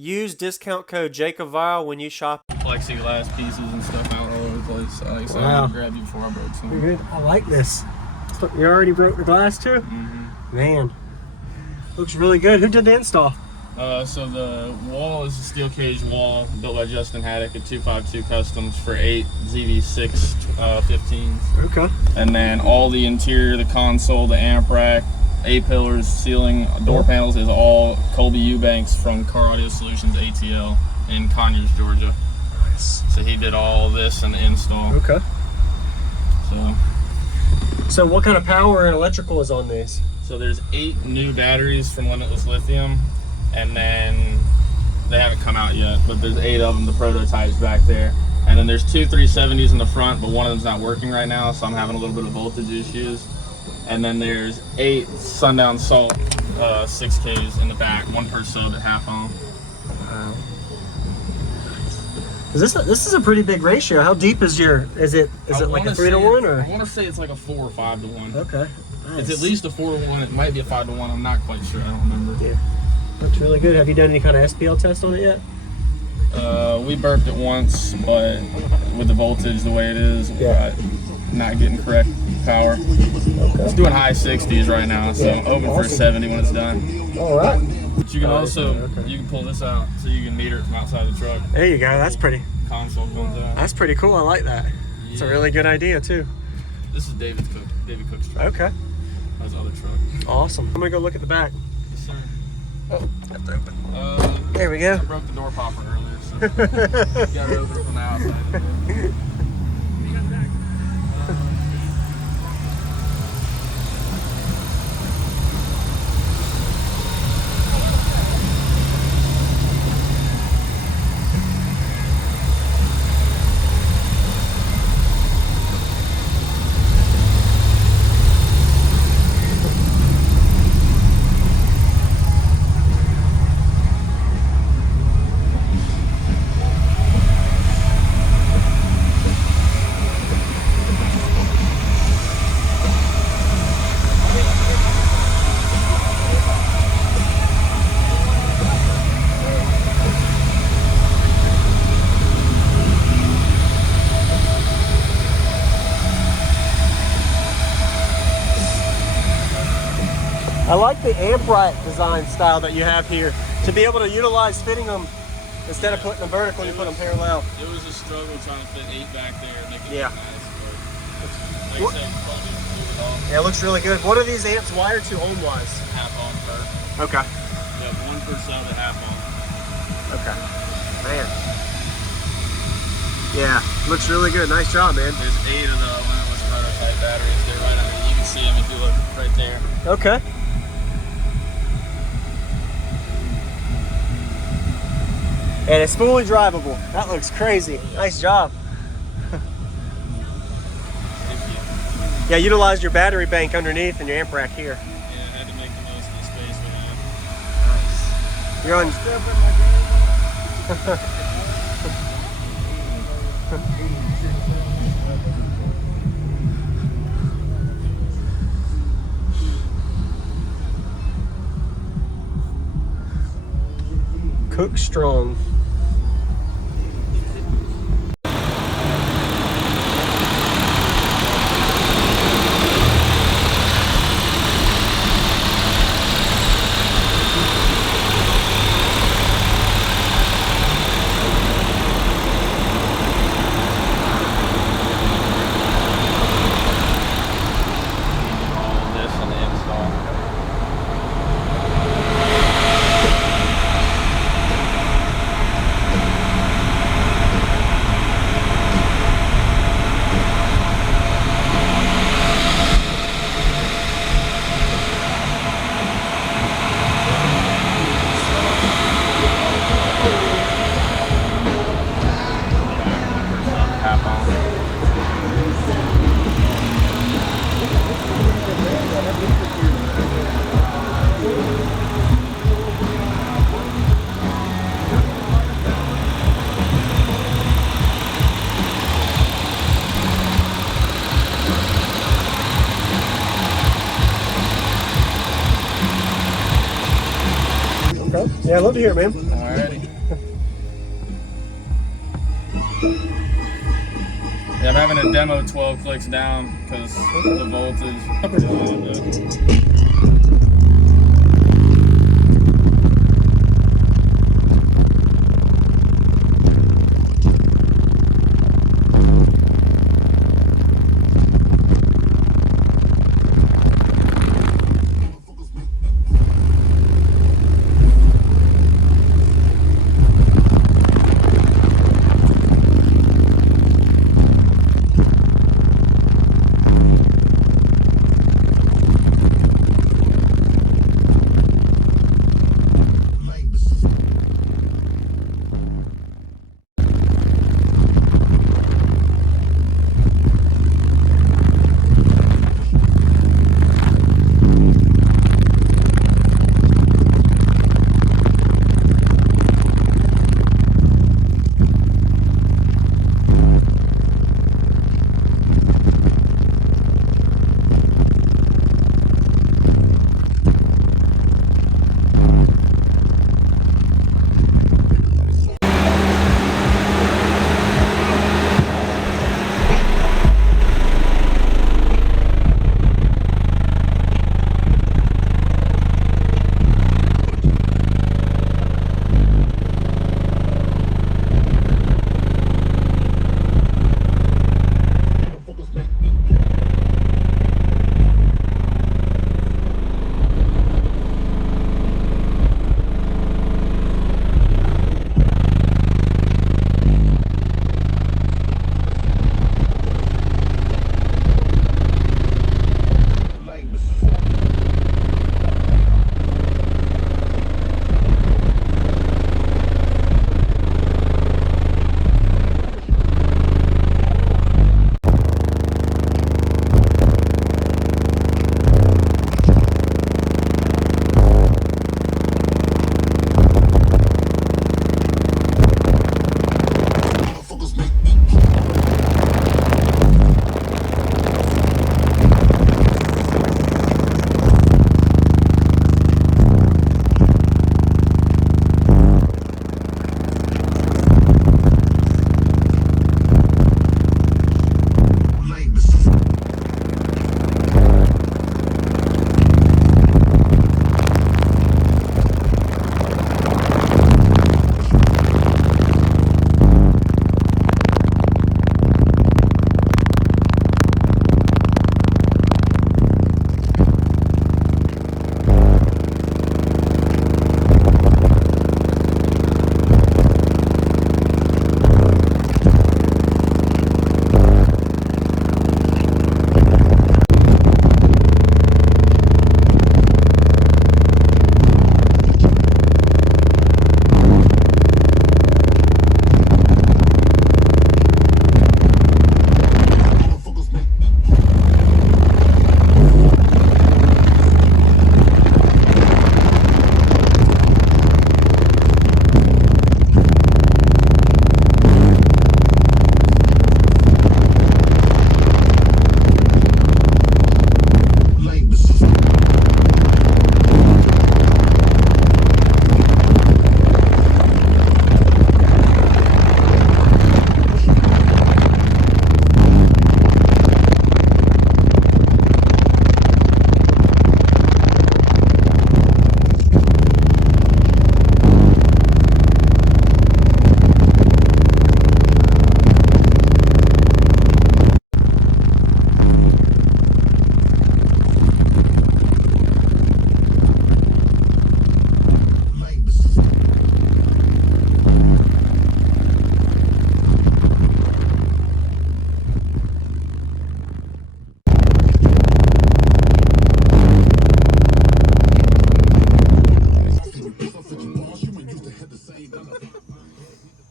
use discount code JACOBVIRAL when you shop. Plexiglass pieces and stuff out all over the place. Like I said, Wow. I grabbed you before I broke some. You're good. I like this. You already broke the glass too? Mm-hmm. Man, looks really good. Who did the install? So the wall is a steel cage wall built by Justin Haddock at 252 Customs for 8 ZV6 15s. Okay. And then all the interior, the console, the amp rack, A-pillars, ceiling, door panels is all Colby Eubanks from Car Audio Solutions ATL in Conyers, Georgia. Nice. So he did all this and the install. Okay. So what kind of power and electrical is on these? So there's 8 new batteries from Limitless Lithium, and then they haven't come out yet, but there's 8 of them, the prototypes back there. And then there's 2 370s in the front, but one of them's not working right now, so I'm having a little bit of voltage issues. And then there's 8 Sundown Salt 6Ks in the back, 1 per sub at half ohm. Wow. This is a pretty big ratio. How deep is your? Is it like a 3 to 1 or? I want to say it's like a 4 or 5 to 1. Okay. Nice. It's at least a 4 to 1. It might be a 5 to 1. I'm not quite sure. I don't remember. Yeah. Looks really good. Have you done any kind of SPL test on it yet? We burped it once, but with the voltage the way it is, not getting correct power. Okay. It's doing high 60s right now, so open for a 70 when it's done. All right. But you can also you can pull this out so you can meter it from outside the truck. There you go. That's pretty. Console comes out. That's pretty cool. I like that. Yeah. It's a really good idea too. This is David Cook's truck. Okay. That's his other truck. Awesome. I'm gonna go look at the back. Yes, sir. Oh, have to open. There we go. I broke the door popper earlier, so got to open it from the outside. I like the amp rack design style that you have here. To be able to utilize fitting them, instead of putting them vertical, you put them parallel. It was a struggle trying to fit 8 back there and make it Yeah. nice. But like I said, probably do it all. Yeah, it looks really good. What are these amps wired to ohm-wise? Half ohm per. Okay. Yeah, 1 per sub at half ohm. Okay. Man. Yeah, looks really good. Nice job, man. There's 8 of the Limitless prototype batteries. They're right under. You can see them if you look right there. Okay. And it's fully drivable. That looks crazy. Nice job. Yeah, utilize your battery bank underneath and your amp rack here. Yeah, I had to make the most of the space we had. Nice. You're on. Cook strong. All this on the install. Half on. Okay. Yeah, I'd love to hear it, man. All Alrighty. Yeah, I'm having a demo 12 clicks down because the voltage.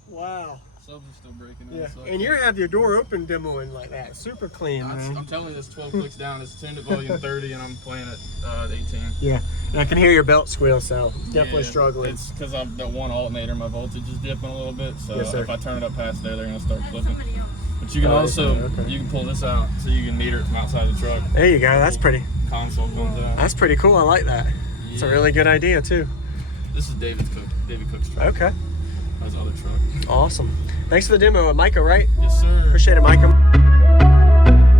Wow. Subs are still breaking in. Yeah, So and you have your door open demoing like that. Super clean, man. I'm telling you, this 12 clicks down. It's tuned at volume 30, and I'm playing at 18. Yeah, and I can hear your belt squeal, so definitely struggling. It's because I'm the one alternator. My voltage is dipping a little bit, so Yes, sir. if I turn it up past there, they're gonna start flipping. But you can also you can pull this out so you can meter it from outside the truck. There you go. That's pretty. Console comes out. That's pretty cool. I like that. It's a really good idea too. This is David Cook's truck. Okay. That's his other truck. Awesome. Thanks for the demo, Micah, right? Yes, sir. Appreciate it, Micah.